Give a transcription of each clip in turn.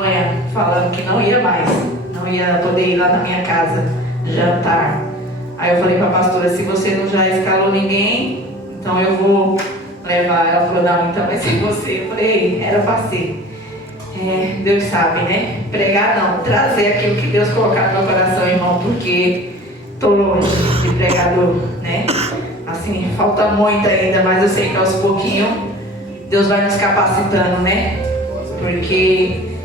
manhã falando que não ia mais, não ia poder ir lá na minha casa jantar. Aí eu falei para a pastora, se você não já escalou ninguém, então eu vou levar. Ela falou, não, então vai ser você. Eu falei, era para ser. Deus sabe, né? Pregar não, trazer aquilo que Deus colocar no meu coração, irmão, porque estou longe de pregador, né? Assim, falta muito ainda, mas eu sei que aos pouquinhos Deus vai nos capacitando, né? Porque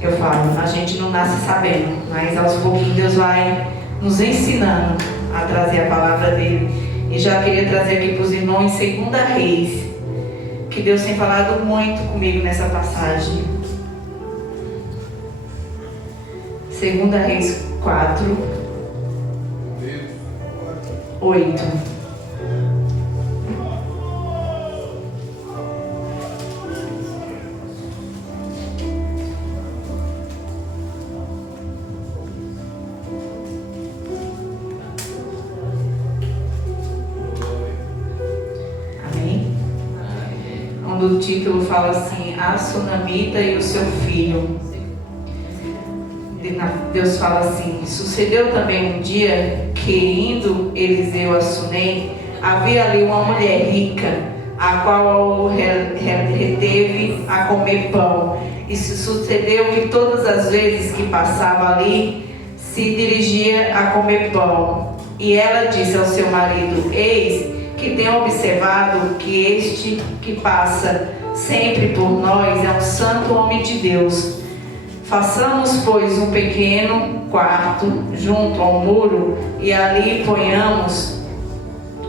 eu falo, a gente não nasce sabendo, mas aos pouquinhos Deus vai nos ensinando a trazer a palavra dele. E já queria trazer aqui para os irmãos em 2 Reis, que Deus tem falado muito comigo nessa passagem. 2 Reis 4, 8. O título fala assim, a Sunamita e o seu filho. Deus fala assim, sucedeu também um dia que indo Eliseu a Sunem, havia ali uma mulher rica, a qual reteve a comer pão. E sucedeu que todas as vezes que passava ali, se dirigia a comer pão. E ela disse ao seu marido, eis que tenho observado que este que passa sempre por nós é um santo homem de Deus. Façamos, pois, um pequeno quarto junto ao muro e ali ponhamos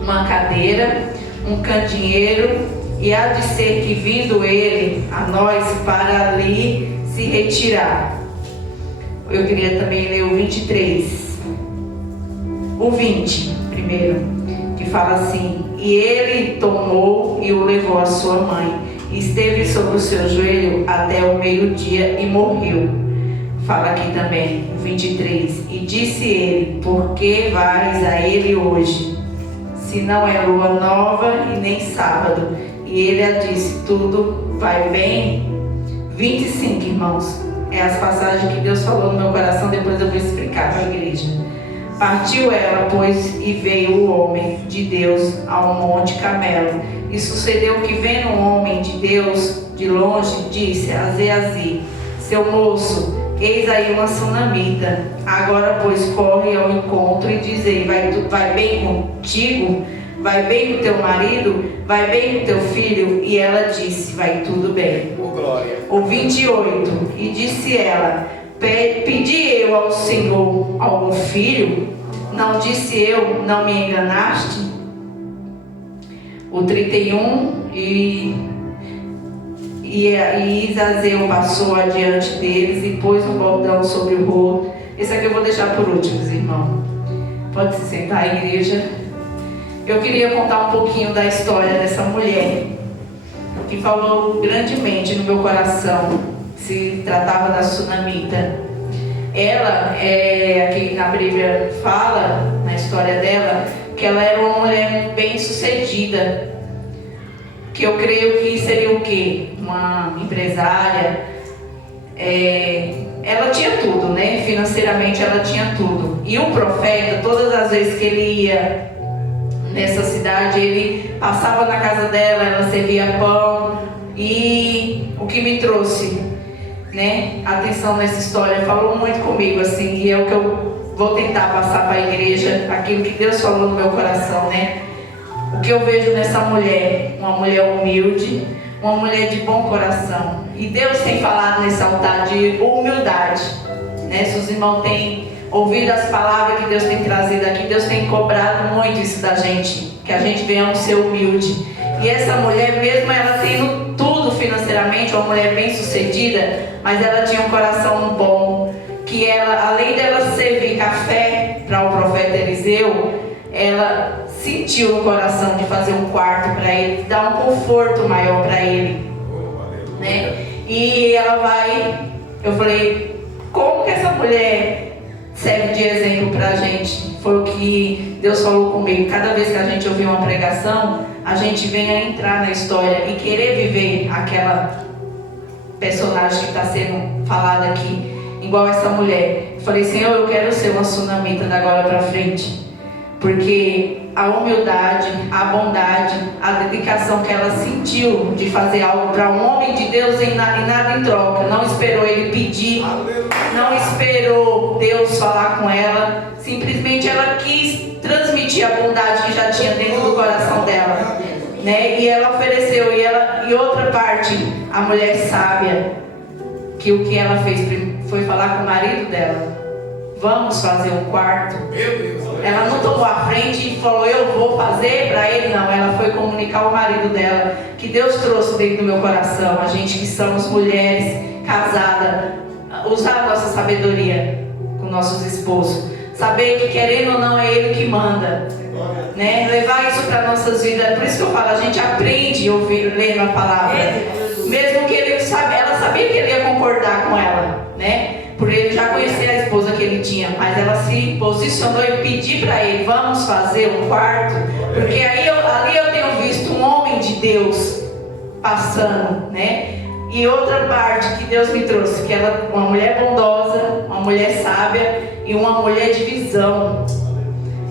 uma cadeira, um candeeiro, e há de ser que vindo ele a nós para ali se retirar. Eu queria também ler o 23. O 20 primeiro, que fala assim, e ele tomou e o levou à sua mãe, e esteve sobre o seu joelho até o meio-dia e morreu. Fala aqui também, 23, e disse ele, por que vais a ele hoje, se não é lua nova e nem sábado? E ele a disse, tudo vai bem? 25, irmãos, é as passagens que Deus falou no meu coração, depois eu vou explicar para a igreja. Partiu ela, pois, e veio o homem de Deus ao monte Carmelo. E sucedeu que, vendo um homem de Deus de longe, disse a Geazi, seu moço, eis aí uma sunamita. Agora, pois, corre ao encontro e dizei, vai bem contigo? Vai bem com teu marido? Vai bem com teu filho? E ela disse, vai tudo bem. Oh, glória. O 28, e disse ela, pedi eu ao Senhor algum filho? Não disse eu, não me enganaste? O 31, e Isazeu passou adiante deles e pôs um bordão sobre o rosto. Esse aqui eu vou deixar por último, irmão. Pode se sentar, igreja. Eu queria contar um pouquinho da história dessa mulher, que falou grandemente no meu coração. Se tratava da Sunamita. Ela, aqui na Bíblia fala, na história dela, que ela era uma mulher bem sucedida, que eu creio que seria o quê? Uma empresária. Ela tinha tudo, né? Financeiramente ela tinha tudo. E o profeta, todas as vezes que ele ia nessa cidade, ele passava na casa dela, ela servia pão. E o que me trouxe, né, atenção nessa história, falou muito comigo, assim, e é o que eu vou tentar passar para a igreja, aquilo que Deus falou no meu coração, né? O que eu vejo nessa mulher, uma mulher humilde, uma mulher de bom coração. E Deus tem falado nesse altar de humildade, né? Se os irmãos têm ouvido as palavras que Deus tem trazido aqui, Deus tem cobrado muito isso da gente, que a gente venhamos ser humilde. E essa mulher, mesmo ela tendo tudo financeiramente, uma mulher bem sucedida, mas ela tinha um coração bom, que ela, além dela servir café para o profeta Eliseu, ela sentiu no coração de fazer um quarto para ele, de dar um conforto maior para ele, né? E ela vai, eu falei, como que essa mulher serve de exemplo para a gente? Foi o que Deus falou comigo. Cada vez que a gente ouvir uma pregação, a gente vem a entrar na história e querer viver personagem que está sendo falado aqui, igual essa mulher. Eu falei, Senhor, eu quero ser uma sunamita da agora para frente, porque a humildade, a bondade, a dedicação que ela sentiu de fazer algo para um homem de Deus e nada em troca, não esperou ele pedir, não esperou Deus falar com ela, simplesmente ela quis transmitir a bondade que já tinha dentro do coração dela, né? E ela ofereceu, e outra parte, a mulher sábia, que o que ela fez foi falar com o marido dela, vamos fazer um quarto. Ela não tomou a frente e falou, eu vou fazer para ele, não. Ela foi comunicar ao marido dela, que Deus trouxe dentro do meu coração, a gente que somos mulheres casadas, usar a nossa sabedoria com nossos esposos, saber que querendo ou não é Ele que manda, né? Levar isso para nossas vidas. Por isso que eu falo, a gente aprende lendo a palavra, mesmo que ela sabia que ele ia concordar com ela, né? Por ele já conhecer a esposa que ele tinha, mas ela se posicionou e pediu para ele, vamos fazer um quarto, porque ali eu tenho visto um homem de Deus passando, né? E outra parte que Deus me trouxe, que ela, uma mulher bondosa, uma mulher sábia e uma mulher de visão.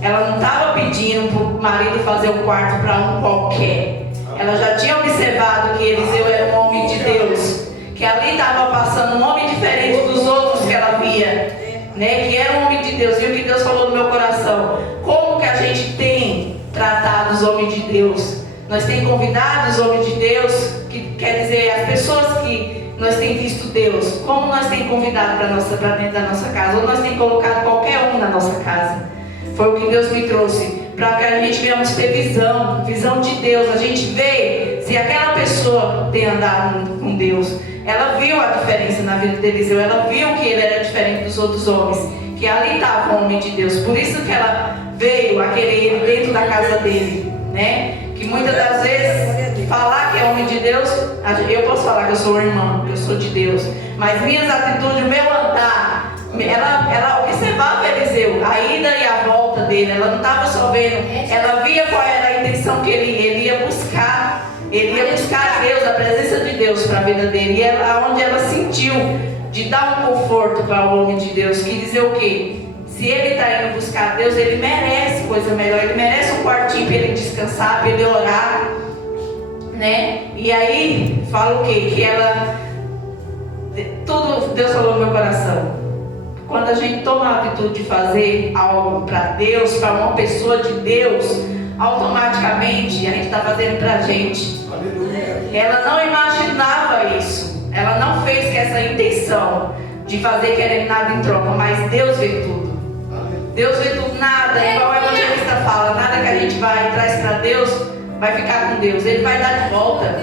Ela não estava pedindo para o marido fazer um quarto para um qualquer. Ela já tinha observado que Eliseu era um homem de Deus, que ali estava passando um homem diferente dos outros que ela via, né? Que era um homem de Deus. E o que Deus falou no meu coração, como que a gente tem tratado os homens de Deus? Nós temos convidado os homens de Deus, que quer dizer, as pessoas que nós temos visto Deus, como nós temos convidado para dentro da nossa casa, ou nós temos colocado qualquer um na nossa casa. Foi o que Deus me trouxe, para que a gente venhamos ter visão de Deus. A gente vê se aquela pessoa tem andado com Deus. Ela viu a diferença na vida de Eliseu, ela viu que ele era diferente dos outros homens, que ali estava o homem de Deus. Por isso que ela veio a querer ele dentro da casa dele, né? Que muitas das vezes, falar que é homem de Deus, eu posso falar que eu sou irmã, que eu sou de Deus, mas minhas atitudes, o meu andar, ela observava Eliseu, a ida e a volta dele, ela não estava só vendo, ela via qual era a intenção que ele ia buscar. Ele ia buscar a Deus, a presença de Deus para a vida dele. E onde ela sentiu de dar um conforto para o homem de Deus, que dizer o quê? Se ele está indo buscar a Deus, ele merece coisa melhor, ele merece um quartinho para ele descansar, para ele orar, né? E aí, fala o quê? Que ela, tudo Deus falou no meu coração. Quando a gente toma a atitude de fazer algo para Deus, para uma pessoa de Deus, automaticamente a gente está fazendo para a gente. Ela não imaginava isso, ela não fez com essa intenção de fazer querendo nada em troca, mas Deus vê tudo. Deus vê tudo, nada, igual o evangelista fala, nada que a gente vai e traz para Deus vai ficar com Deus, Ele vai dar de volta,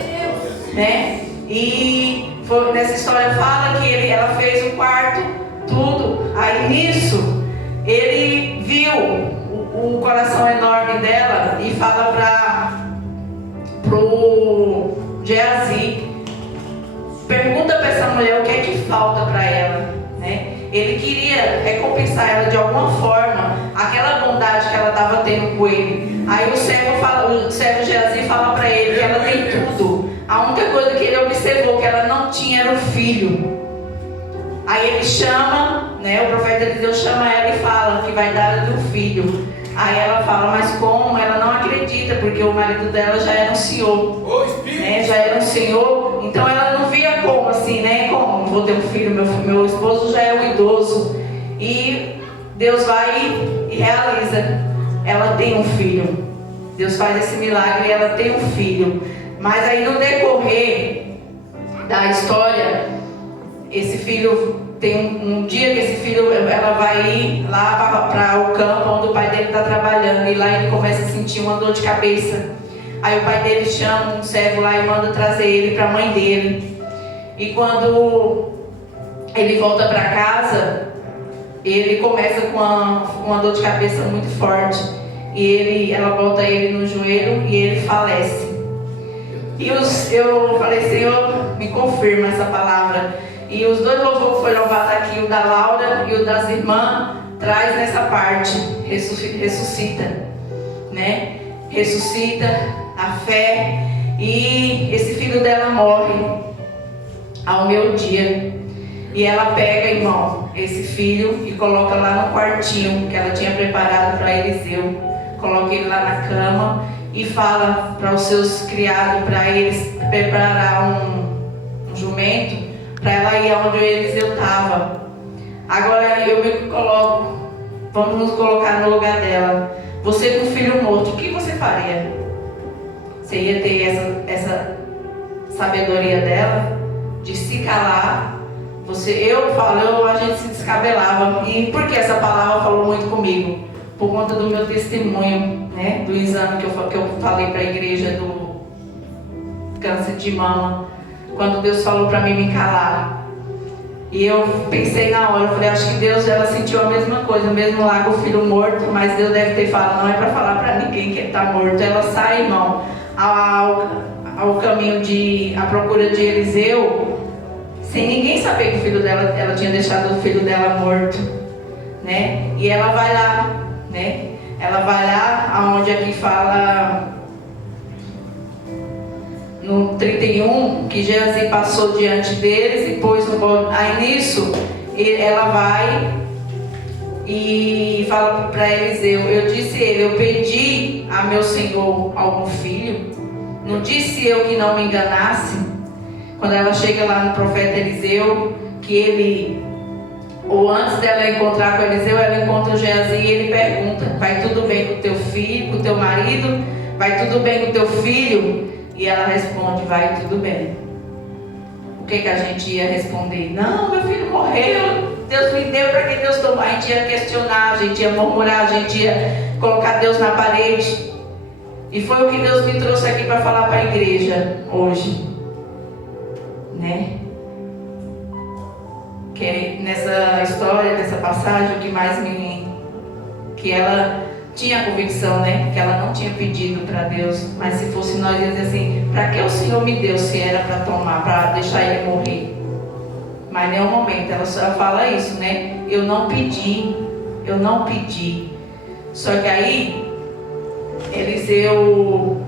né? E nessa história fala que ela fez um quarto, tudo. Aí nisso ele viu o coração enorme dela e fala pro Geazi, pergunta para essa mulher o que é que falta para ela, né? Ele queria recompensar ela de alguma forma, aquela bondade que ela estava tendo com ele. Aí o servo Geazi fala para ele que ela tem tudo. A única coisa que ele observou que ela não tinha era um filho. Aí ele chama, né? O profeta Eliseu chama ela e fala que vai dar um filho. Aí ela fala, mas como? Ela não acredita, porque o marido dela já era um senhor, né? Já era um senhor, então ela não via como assim, né? Como? Vou ter um filho, meu esposo já é um idoso. E Deus vai e realiza. Ela tem um filho. Deus faz esse milagre e ela tem um filho. Mas aí no decorrer da história, esse filho tem um dia que esse filho, ela vai ir lá para o campo onde o pai dele está trabalhando, e lá ele começa a sentir uma dor de cabeça. Aí o pai dele chama um servo lá e manda trazer ele para a mãe dele. E quando ele volta para casa, ele começa com uma dor de cabeça muito forte, e ela bota ele no joelho e ele falece. E eu falei, Senhor, me confirma essa palavra. E os dois louvores que foram louvados aqui, o da Laura e o das irmãs, traz nessa parte, ressuscita, né? Ressuscita a fé, e esse filho dela morre. ao meu dia. E ela pega, irmão, esse filho e coloca lá no quartinho que ela tinha preparado para Eliseu. Coloca ele lá na cama e fala para os seus criados, para eles preparar um jumento para ela ir onde o Eliseu estava. Agora eu me coloco, vamos nos colocar no lugar dela. Você com o filho morto, o que você faria? Você ia ter essa sabedoria dela de se calar? A gente se descabelava. E por que essa palavra falou muito comigo? Por conta do meu testemunho, né? Do exame que eu falei para a igreja do câncer de mama. Quando Deus falou para mim me calar. E eu pensei na hora, eu falei, acho que Deus, ela sentiu a mesma coisa, mesmo lá com o filho morto, mas Deus deve ter falado, não é para falar para ninguém que ele está morto. Ela sai, irmão, ao caminho à procura de Eliseu, sem ninguém saber que o filho dela, ela tinha deixado o filho dela morto, né? E ela vai lá, né? Ela vai lá, aonde aqui fala no 31, que Geazi passou diante deles e pôs no bode. Aí nisso, ela vai e fala para Eliseu, eu disse a ele, eu pedi a meu senhor algum filho, não disse eu que não me enganasse. Quando ela chega lá no profeta Eliseu, ou antes dela encontrar com Eliseu, ela encontra o Geazi e ele pergunta, vai tudo bem com o teu filho, com o teu marido? Vai tudo bem com o teu filho? E ela responde, vai tudo bem. O que a gente ia responder? Não, meu filho morreu, Deus me deu, para que Deus tomou? A gente ia questionar, a gente ia murmurar, a gente ia colocar Deus na parede. E foi o que Deus me trouxe aqui para falar para a igreja hoje, né? Que nessa história, nessa passagem, o que mais que ela tinha a convicção, né? Que ela não tinha pedido para Deus, mas se fosse nós, ia dizer assim, para que o Senhor me deu se era para tomar, para deixar ele morrer? Mas em nenhum momento ela só fala isso, né? Eu não pedi. Só que aí Eliseu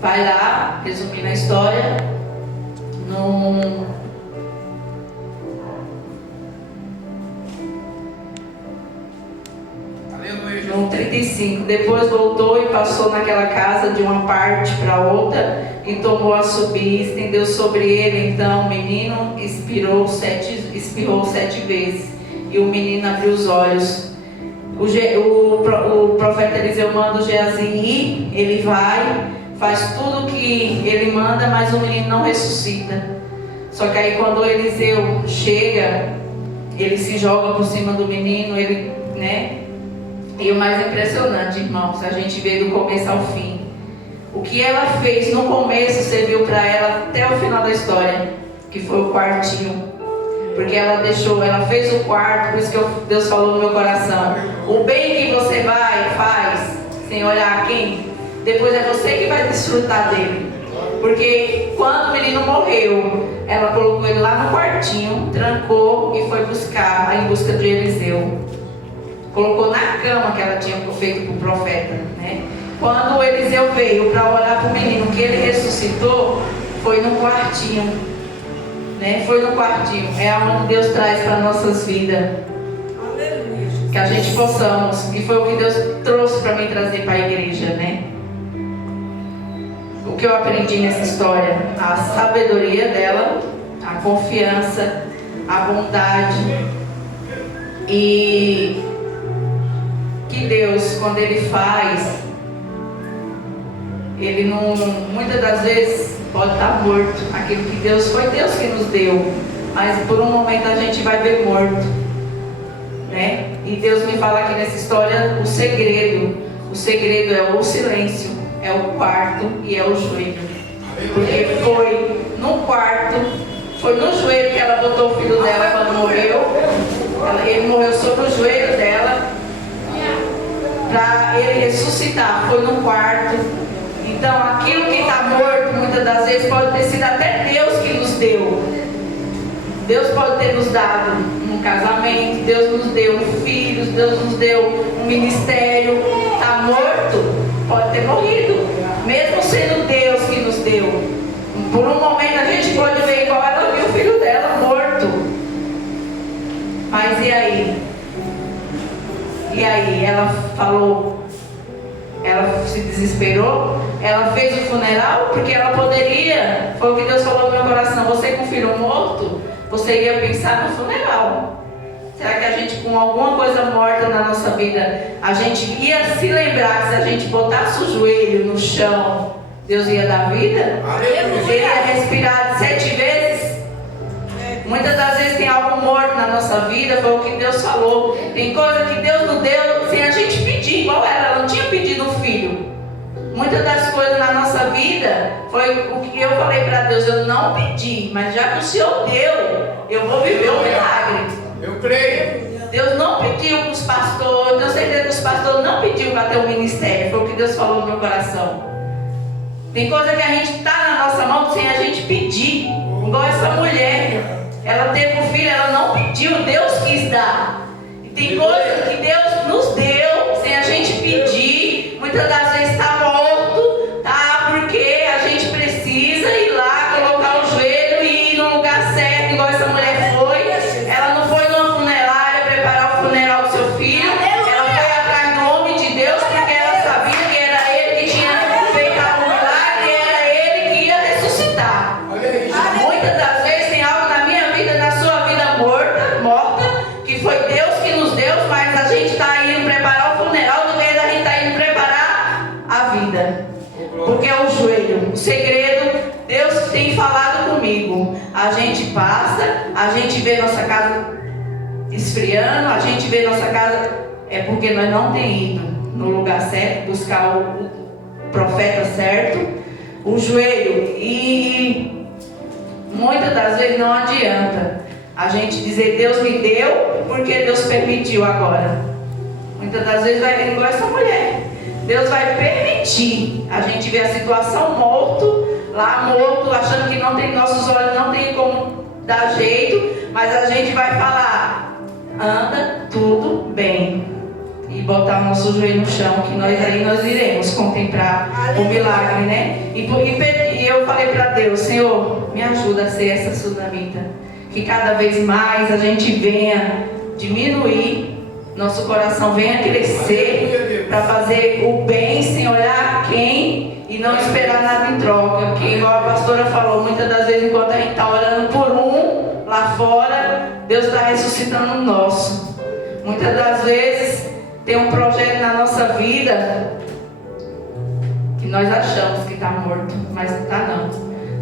vai lá, resumindo a história, no 35, depois voltou e passou naquela casa de uma parte para outra e tomou a subir, estendeu sobre ele. Então o menino espirrou 7 vezes e o menino abriu os olhos. O profeta Eliseu manda o Geazi ir, ele vai, faz tudo que ele manda, mas o menino não ressuscita. Só que aí quando Eliseu chega, ele se joga por cima do menino, né? E o mais impressionante, irmãos, a gente vê do começo ao fim. O que ela fez no começo serviu para ela até o final da história, que foi o quartinho. Porque ela fez o quarto, por isso que Deus falou no meu coração. O bem que você faz, sem olhar a quem, depois é você que vai desfrutar dele. Porque quando o menino morreu, ela colocou ele lá no quartinho, trancou e foi em busca de Eliseu. Colocou na cama que ela tinha feito para o profeta, né? Quando o Eliseu veio para olhar para o menino que ele ressuscitou, foi no quartinho, né? Foi no quartinho. É onde Deus traz para nossas vidas. Que a gente possamos, e foi o que Deus trouxe para mim trazer para a igreja, né? O que eu aprendi nessa história? A sabedoria dela, a confiança, a bondade e que Deus, quando Ele faz, Ele não, muitas das vezes pode estar morto. Aquilo que Deus, foi Deus que nos deu, mas por um momento a gente vai ver morto, né? E Deus me fala aqui nessa história o segredo é o silêncio, é o quarto e é o joelho. Porque foi no quarto, foi no joelho que ela botou o filho dela quando morreu. Ele morreu sobre o joelho dela para ele ressuscitar, foi no quarto. Então aquilo que está morto muitas das vezes pode ter sido até Deus que nos deu. Deus pode ter nos dado um casamento, Deus nos deu filhos, Deus nos deu um ministério. Está morto, pode ter morrido, mesmo sendo Deus que nos deu. Por um momento a gente pode ver igual ela aí? Ela falou, ela se desesperou, ela fez o funeral, porque ela poderia, foi o que Deus falou no meu coração, você com o filho morto, você ia pensar no funeral. Será que a gente, com alguma coisa morta na nossa vida, a gente ia se lembrar que se a gente botasse o joelho no chão, Deus ia dar vida? Ele ia respirar 7 vezes? Muitas das vezes tem algo morto na nossa vida, foi o que Deus falou. Tem coisa que Deus nos deu sem a gente pedir, igual ela não tinha pedido um filho. Muitas das coisas na nossa vida foi o que eu falei para Deus, eu não pedi, mas já que o Senhor deu, eu vou viver um milagre. Eu creio. Deus não pediu para os pastores, eu tenho certeza que os pastores não pediu para ter um ministério, foi o que Deus falou no meu coração. Tem coisa que a gente está na nossa mão sem a gente pedir, igual essa mulher, ela teve um filho, ela não pediu, Deus quis dar. E tem coisas que Deus nos deu sem a gente pedir, muitas das vezes está morto, tá? Porque a gente precisa ir lá, colocar o joelho e ir no lugar certo, igual essa mulher foi. Ela não foi numa funerária preparar o funeral do seu filho, ela foi atrás do homem de Deus, porque ela sabia que era ele que tinha feito o milagre, era ele que ia ressuscitar. Muitas das vezes tem algo na minha vida, na sua vida morta, que foi Deus que nos deu, mas a gente está indo preparar o funeral, do meio da gente está indo preparar a vida. Porque é o joelho, o segredo, Deus tem falado comigo. A gente passa, a gente vê nossa casa esfriando, a gente vê nossa casa, é porque nós não temos ido no lugar certo, buscar o profeta certo, o joelho. E muitas das vezes não adianta a gente dizer Deus me deu, porque Deus permitiu agora. Muitas das vezes vai igual essa mulher. Deus vai permitir a gente ver a situação morto, achando que não tem, nossos olhos não tem como dar jeito, mas a gente vai falar, anda tudo bem, e botar o nosso joelho no chão, que nós iremos contemplar o milagre, né? E eu falei para Deus, Senhor, me ajuda a ser essa sunamita, que cada vez mais a gente venha diminuir, nosso coração venha crescer para fazer o bem sem olhar a quem e não esperar nada em troca. Porque, igual a pastora falou, muitas das vezes, enquanto a gente está orando por um lá fora, Deus está ressuscitando o nosso. Muitas das vezes tem um projeto na nossa vida que nós achamos que está morto, mas não está não.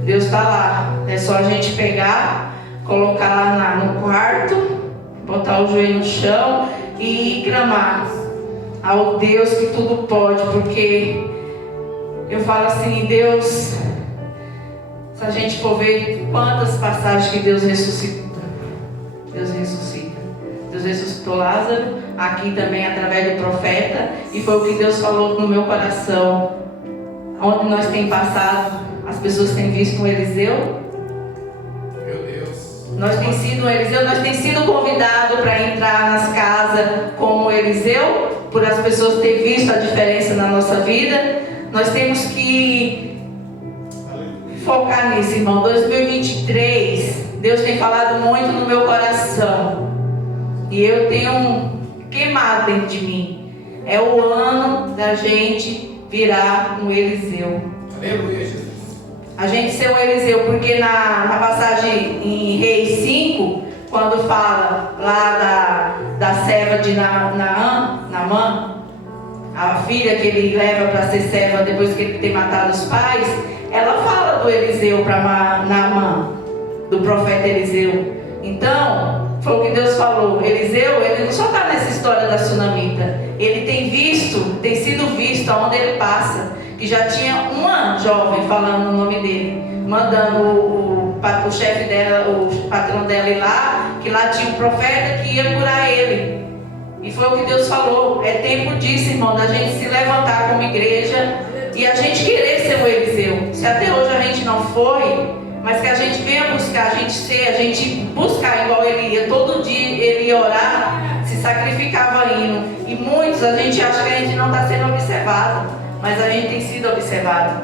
Deus está lá. É só a gente pegar, colocar lá no quarto, botar o joelho no chão e clamar ao Deus que tudo pode, porque eu falo assim, Deus, se a gente for ver quantas passagens que Deus ressuscita, Deus ressuscitou Lázaro, aqui também através do profeta, e foi o que Deus falou no meu coração. Onde nós temos passado, as pessoas têm visto um Eliseu. Nós temos sido um Eliseu, nós temos sido convidados para entrar nas casas como Eliseu, por as pessoas terem visto a diferença na nossa vida. Nós temos que focar nisso, irmão. 2023, Deus tem falado muito no meu coração, e eu tenho queimado dentro de mim. É o ano da gente virar um Eliseu. Aleluia, Jesus. A gente ser um Eliseu, porque na passagem em Reis 5, quando fala lá da serva de Naamã, a filha que ele leva para ser serva depois que ele tem matado os pais, ela fala do Eliseu para Naamã, do profeta Eliseu. Então, foi o que Deus falou. Eliseu, ele não só está nessa história da sunamita, ele tem sido visto aonde ele passa. Que já tinha uma jovem falando o nome dele, mandando o chefe dela, o patrão dela ir lá, que lá tinha um profeta que ia curar ele. E foi o que Deus falou. É tempo disso, irmão, da gente se levantar como igreja e a gente querer ser um Eliseu. Se até hoje a gente não foi, mas que a gente venha buscar, a gente buscar igual ele ia. Todo dia ele ia orar, se sacrificava indo. E muitos, a gente acha que a gente não está sendo observado, mas a gente tem sido observado.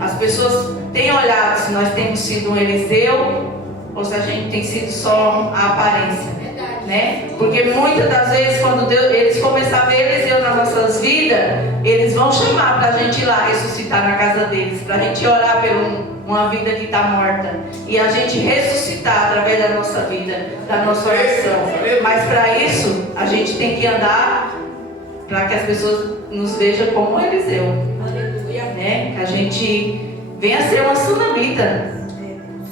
As pessoas têm olhado se nós temos sido um Eliseu ou se a gente tem sido só a aparência, né? Porque muitas das vezes, quando eles começarem a ver Eliseu nas nossas vidas, eles vão chamar para a gente ir lá ressuscitar na casa deles, para a gente orar por uma vida que está morta e a gente ressuscitar através da nossa vida, da nossa oração. Mas para isso, a gente tem que andar para que as pessoas nos vejam como Eliseu, né? Que a gente venha ser uma sunamita.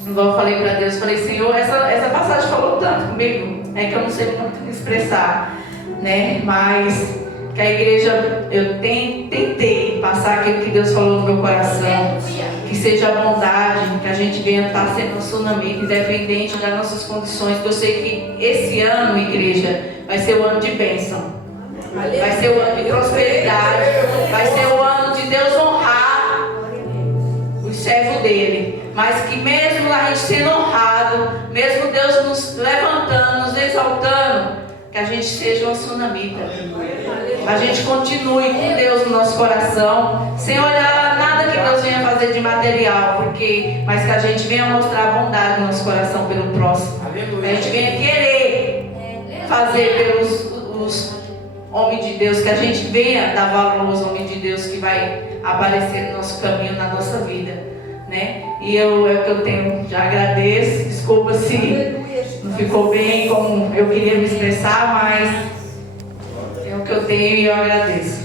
Igual eu falei para Deus, falei, Senhor, essa passagem falou tanto comigo, que eu não sei muito expressar, né? Mas que a igreja, eu tentei passar aquilo que Deus falou no meu coração, que seja a bondade, que a gente venha estar sendo um tsunami, independente das nossas condições. Eu sei que esse ano, igreja, vai ser o ano de bênção, vai ser o ano de prosperidade, vai ser o ano de Deus honrar os servos dele. Mas que mesmo a gente sendo honrado, mesmo Deus nos levantando, nos exaltando, que a gente seja uma tsunamita. A gente continue com Deus no nosso coração, sem olhar nada que Deus venha fazer de material, mas que a gente venha mostrar a bondade no nosso coração pelo próximo. Que a gente venha querer fazer pelos homens de Deus, que a gente venha dar valor aos homens de Deus que vai aparecer no nosso caminho, na nossa vida, né? E é o que eu tenho, já agradeço. Desculpa se não ficou bem como eu queria me expressar, mas é o que eu tenho e eu agradeço.